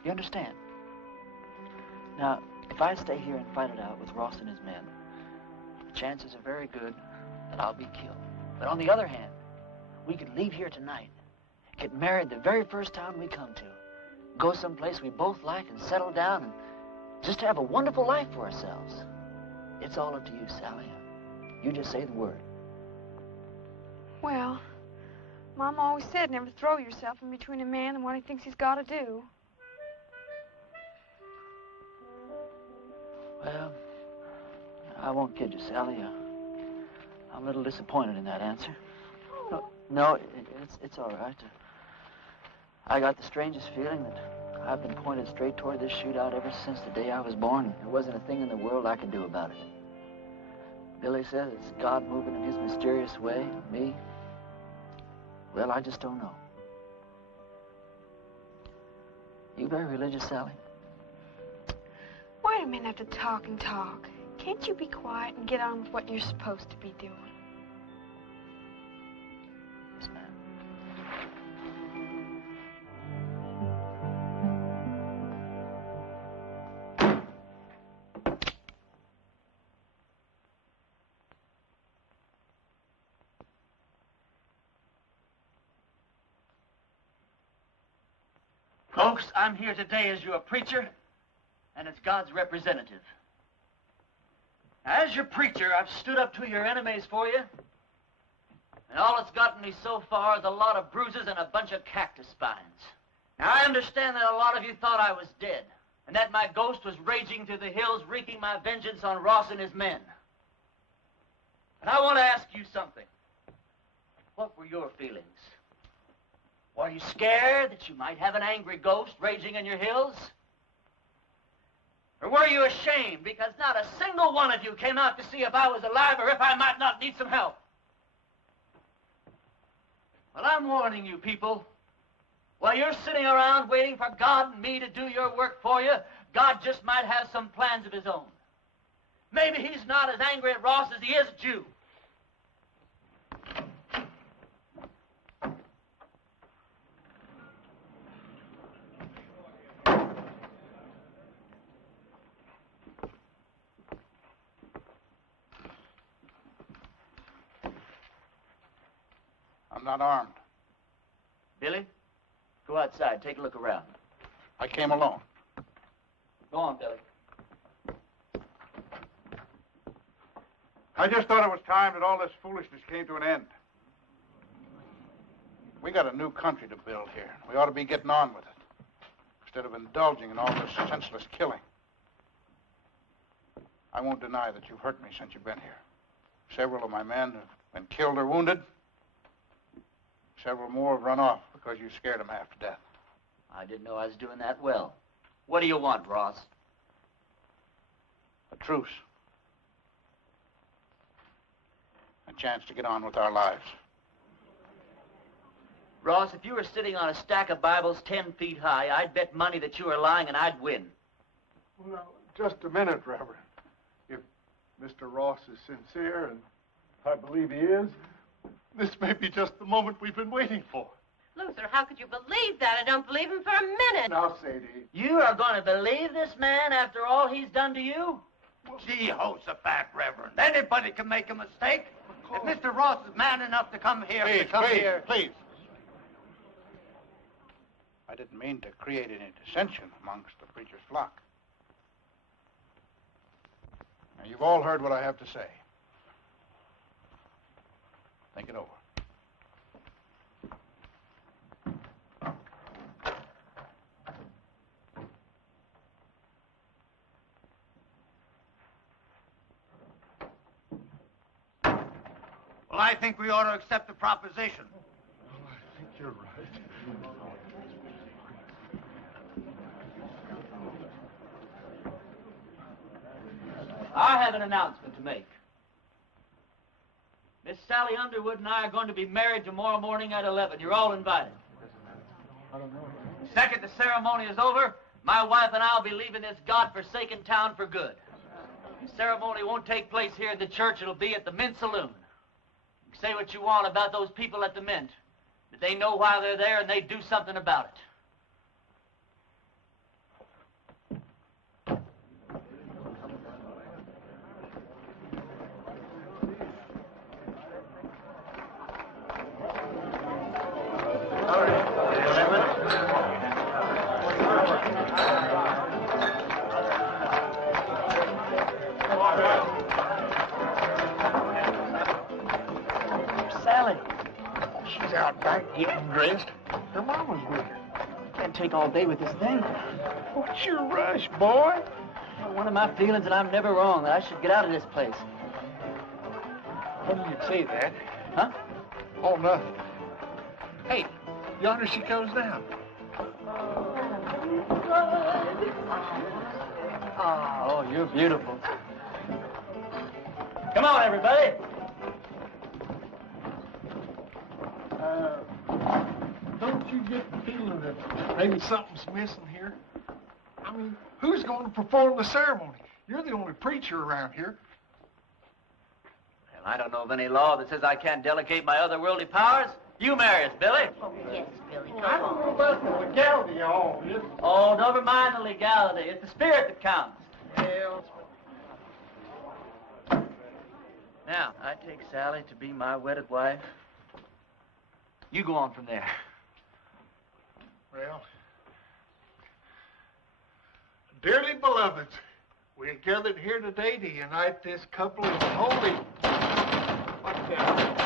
You understand? Now, if I stay here and fight it out with Ross and his men, the chances are very good that I'll be killed. But on the other hand, we could leave here tonight, get married the very first town we come to, go someplace we both like and settle down and just have a wonderful life for ourselves. It's all up to you, Sally. You just say the word. Well, Mom always said never throw yourself in between a man and what he thinks he's got to do. Well, I won't kid you, Sally. I'm a little disappointed in that answer. No, it's all right. I got the strangest feeling that I've been pointed straight toward this shootout ever since the day I was born. There wasn't a thing in the world I could do about it. Billy says it's God moving in his mysterious way. Me? Well, I just don't know. You very religious, Sally? Why do men have to talk and talk? Can't you be quiet and get on with what you're supposed to be doing? Yes, ma'am. Folks, I'm here today as your preacher and as God's representative. As your preacher, I've stood up to your enemies for you, and all it's gotten me so far is a lot of bruises and a bunch of cactus spines. Now, I understand that a lot of you thought I was dead, and that my ghost was raging through the hills, wreaking my vengeance on Ross and his men. And I want to ask you something. What were your feelings? Were you scared that you might have an angry ghost raging in your hills? Or were you ashamed because not a single one of you came out to see if I was alive or if I might not need some help? Well, I'm warning you people. While you're sitting around waiting for God and me to do your work for you, God just might have some plans of his own. Maybe he's not as angry at Ross as he is at you. I'm not armed. Billy, go outside. Take a look around. I came alone. Go on, Billy. I just thought it was time that all this foolishness came to an end. We got a new country to build here. We ought to be getting on with it, instead of indulging in all this senseless killing. I won't deny that you've hurt me since you've been here. Several of my men have been killed or wounded. Several more have run off because you scared them half to death. I didn't know I was doing that well. What do you want, Ross? A truce. A chance to get on with our lives. Ross, if you were sitting on a stack of Bibles 10 feet high, I'd bet money that you were lying and I'd win. Well, now, just a minute, Reverend. If Mr. Ross is sincere, and I believe he is, this may be just the moment we've been waiting for. Luther, how could you believe that? I don't believe him for a minute. Now, Sadie. You are going to believe this man after all he's done to you? Jehoshaphat, Reverend. Anybody can make a mistake. If Mr. Ross is man enough to come here, Please. I didn't mean to create any dissension amongst the preacher's flock. Now, you've all heard what I have to say. Think it over. Well, I think we ought to accept the proposition. Well, I think you're right. I have an announcement to make. Miss Sally Underwood and I are going to be married tomorrow morning at 11. You're all invited. The second the ceremony is over, my wife and I will be leaving this God-forsaken town for good. The ceremony won't take place here at the church. It'll be at the Mint Saloon. You can say what you want about those people at the Mint, but they know why they're there and they do something about it. Sally. She's out back getting dressed. Her mama's with her. Can't take all day with this thing. What's your rush, boy? One of my feelings, and I'm never wrong, that I should get out of this place. When did you say that? Huh? Oh, nothing. Hey, yonder she comes down. Oh, you're beautiful. Come on, everybody. Don't you get the feeling that maybe something's missing here? I mean, who's going to perform the ceremony? You're the only preacher around here. Well, I don't know of any law that says I can't delegate my otherworldly powers. You marry us, Billy. Oh, yes, Billy, Well, I don't know about the legality of all this. Oh, never mind the legality. It's the spirit that counts. Well, Now, I take Sally to be my wedded wife. You go on from there. well, dearly beloveds, we are gathered here today to unite this couple in holy. What's that?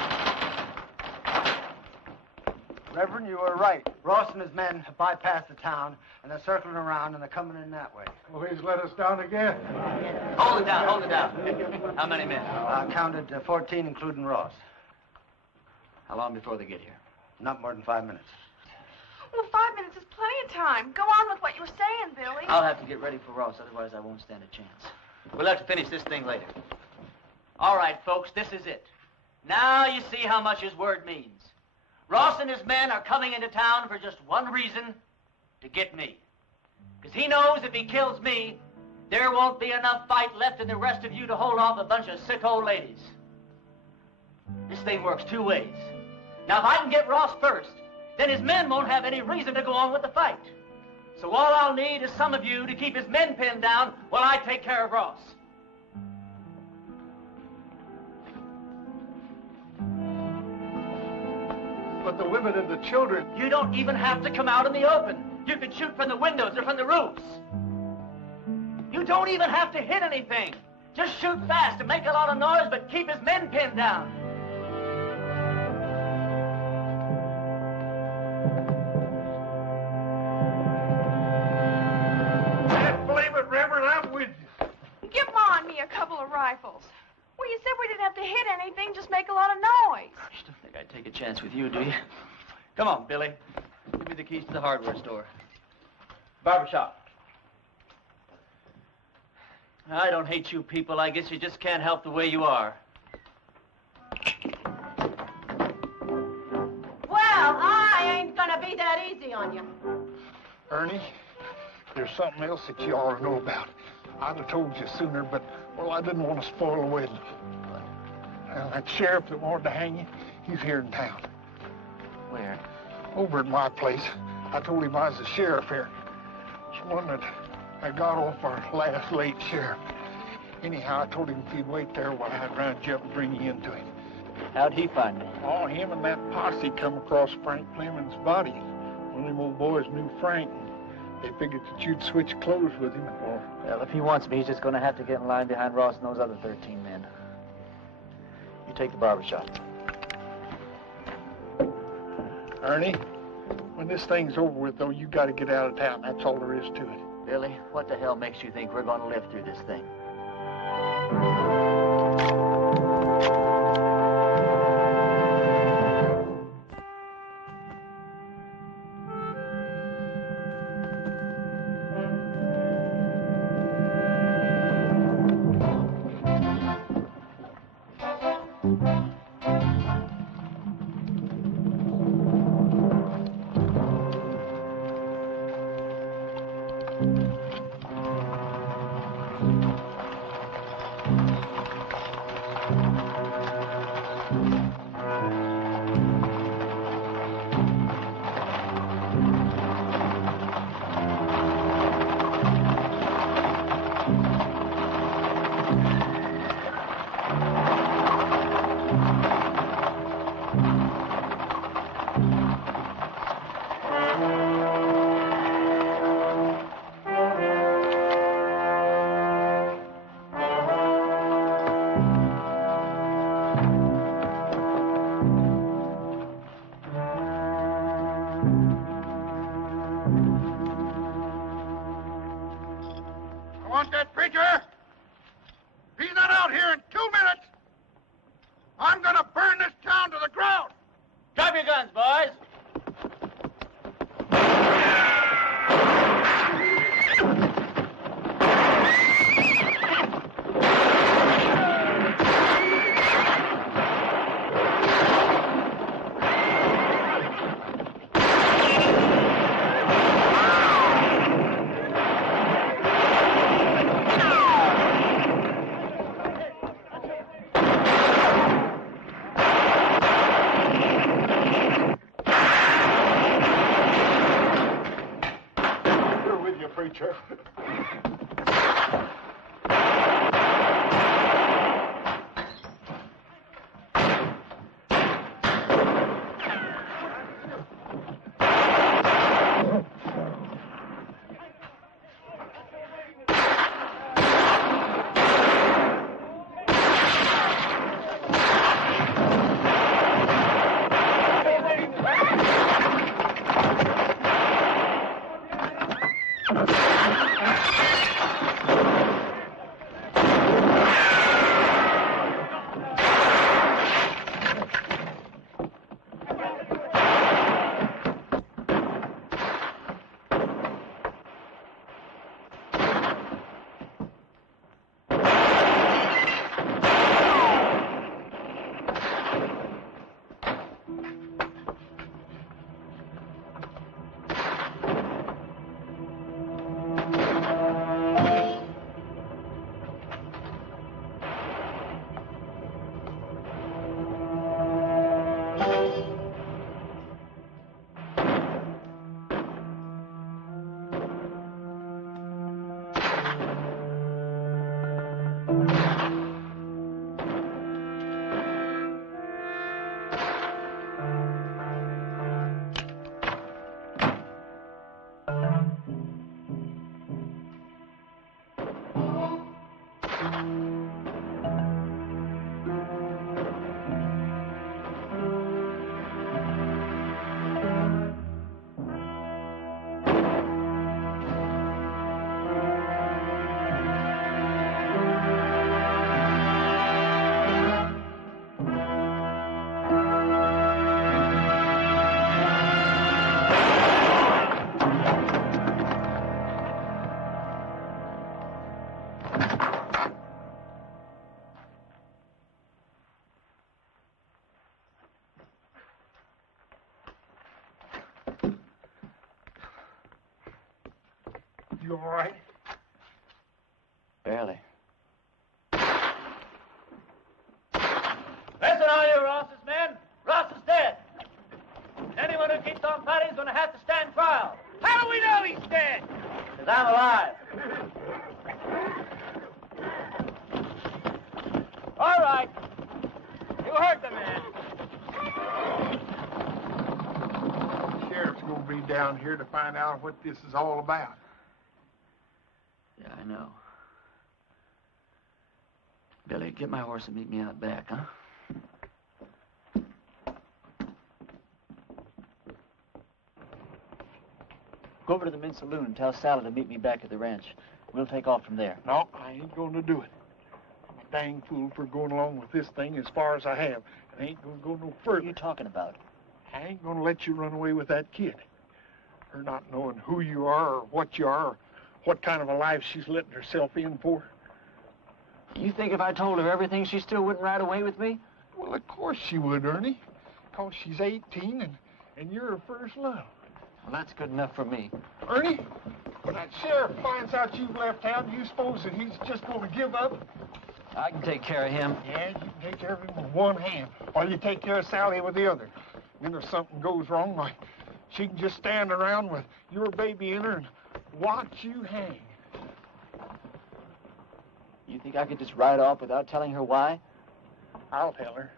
Reverend, you were right. Ross and his men have bypassed the town, and they're circling around, and they're coming in that way. Well, he's let us down again. Hold it down, hold it down. How many men? I counted 14, including Ross. How long before they get here? Not more than 5 minutes. Well, 5 minutes is plenty of time. Go on with what you were saying, Billy. I'll have to get ready for Ross, otherwise I won't stand a chance. We'll have to finish this thing later. All right, folks, this is it. Now you see how much his word means. Ross and his men are coming into town for just one reason, to get me. Because he knows if he kills me, there won't be enough fight left in the rest of you to hold off a bunch of sick old ladies. This thing works two ways. Now, if I can get Ross first, then his men won't have any reason to go on with the fight. So all I'll need is some of you to keep his men pinned down while I take care of Ross. But the women and the children... You don't even have to come out in the open. You can shoot from the windows or from the roofs. You don't even have to hit anything. Just shoot fast and make a lot of noise, but keep his men pinned down. Can't believe it, Reverend, I'm with you. Give Ma and me a couple of rifles. Well, you said we didn't have to hit anything, just make a lot of noise. You don't think I'd take a chance with you, do you? Come on, Billy. Give me the keys to the hardware store. Barbershop. I don't hate you people. I guess you just can't help the way you are. Well, I ain't gonna be that easy on you. Ernie, there's something else that you ought to know about. I'd have told you sooner, but, well, I didn't want to spoil the wedding. Well, that sheriff that wanted to hang you, he's here in town. Where? Over at my place. I told him I was the sheriff here. It's one that I got off our last late sheriff. Anyhow, I told him if he'd wait there while I'd round you up and bring you into him. How'd he find me? Oh, him and that posse come across Frank Fleming's body. One of them old boys knew Frank. They figured that you'd switch clothes with him. Well, if he wants me, he's just going to have to get in line behind Ross and those other 13 men. You take the barbershop. Ernie, when this thing's over with, though, you got to get out of town. That's all there is to it. Billy, what the hell makes you think we're going to live through this thing? Sheriff. You all right? Barely. Listen, all you Ross's men. Ross is dead. Anyone who keeps on fighting is going to have to stand trial. How do we know he's dead? Because I'm alive. All right. You heard the man. The sheriff's going to be down here to find out what this is all about. Yeah, I know. Billy, get my horse and meet me out back, huh? Go over to the men's saloon and tell Sally to meet me back at the ranch. We'll take off from there. No, I ain't going to do it. I'm a dang fool for going along with this thing as far as I have. And I ain't going to go no further. What are you talking about? I ain't going to let you run away with that kid. Her not knowing who you are or what you are or what kind of a life she's letting herself in for. You think if I told her everything, she still wouldn't ride away with me? Well, of course she would, Ernie. Because she's 18 and you're her first love. Well, that's good enough for me. Ernie, when that sheriff finds out you've left town, do you suppose that he's just going to give up? I can take care of him. Yeah, you can take care of him with one hand, while you take care of Sally with the other. And if something goes wrong, like, she can just stand around with your baby in her and watch you hang. You think I could just ride off without telling her why? I'll tell her.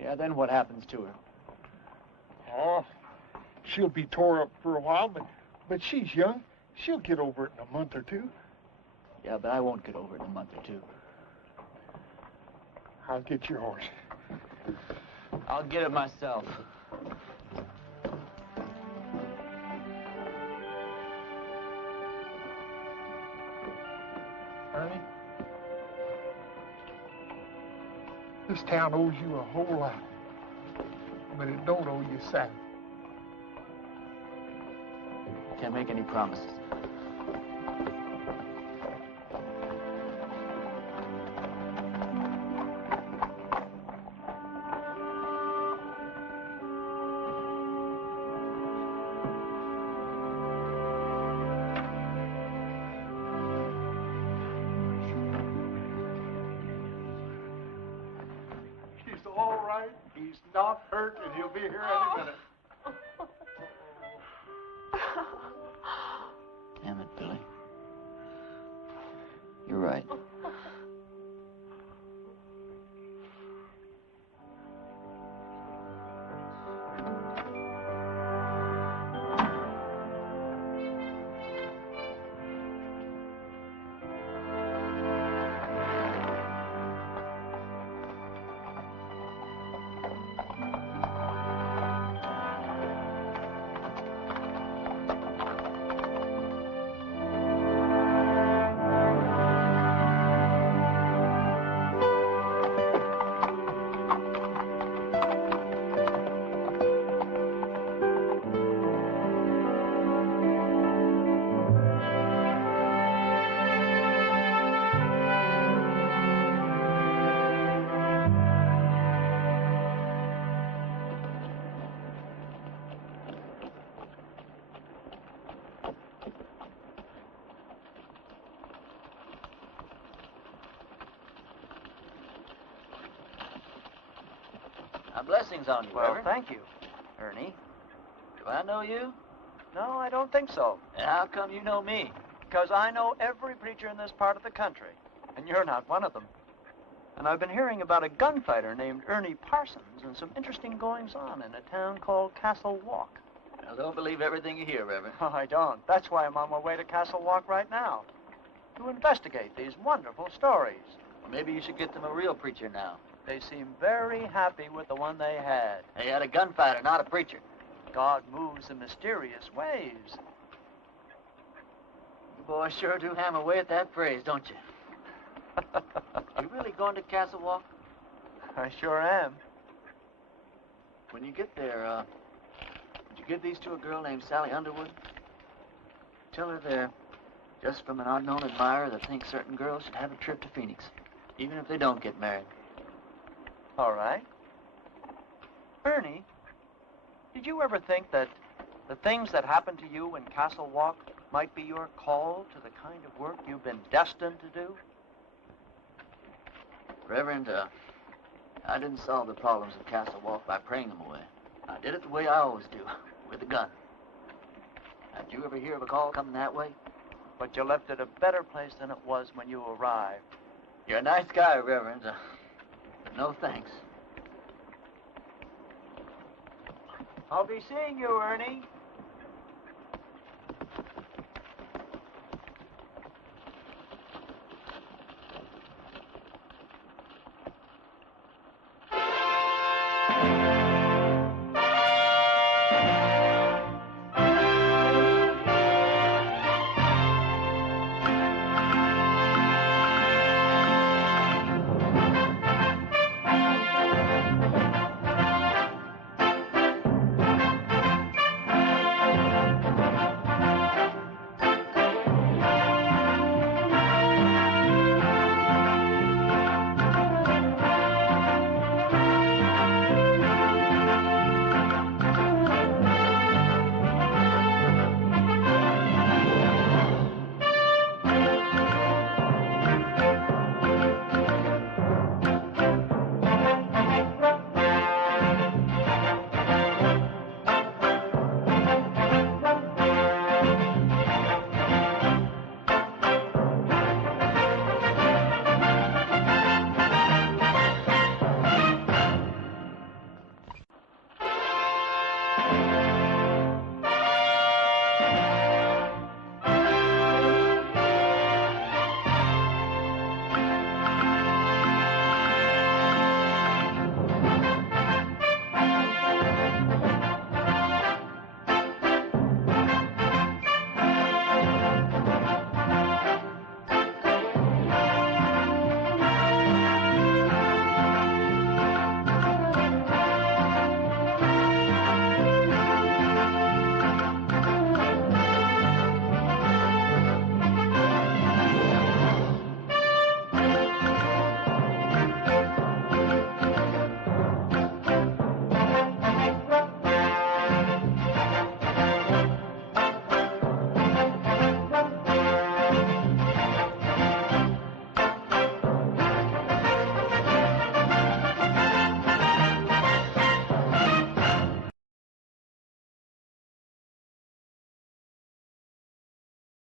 Yeah, then what happens to her? Oh, she'll be tore up for a while, but she's young. She'll get over it in a month or two. Yeah, but I won't get over it in a month or two. I'll get your horse. I'll get it myself. Ernie, this town owes you a whole lot, but it don't owe you Sally. Can't make any promises. He's not hurt, and he'll be here any minute. Damn it, Bill. You're right. Blessings on you, Well, Reverend. thank you. Ernie, do I know you? No, I don't think so. And how come you know me? Because I know every preacher in this part of the country, and you're not one of them. And I've been hearing about a gunfighter named Ernie Parsons and some interesting goings-on in a town called Castle Walk. Now, don't believe everything you hear, Reverend. Oh, I don't. That's why I'm on my way to Castle Walk right now, to investigate these wonderful stories. Well, maybe you should get them a real preacher now. They seem very happy with the one they had. They had a gunfighter, not a preacher. God moves in mysterious ways. You boys sure do hammer away at that phrase, don't you? You really going to Castle Walk? I sure am. When you get there, would you give these to a girl named Sally Underwood? Tell her they're just from an unknown admirer that thinks certain girls should have a trip to Phoenix, even if they don't get married. All right. Ernie, did you ever think that the things that happened to you in Castle Walk might be your call to the kind of work you've been destined to do? Reverend, I didn't solve the problems of Castle Walk by praying them away. I did it the way I always do, with a gun. Did you ever hear of a call coming that way? But you left it a better place than it was when you arrived. You're a nice guy, Reverend. But no thanks. I'll be seeing you, Ernie.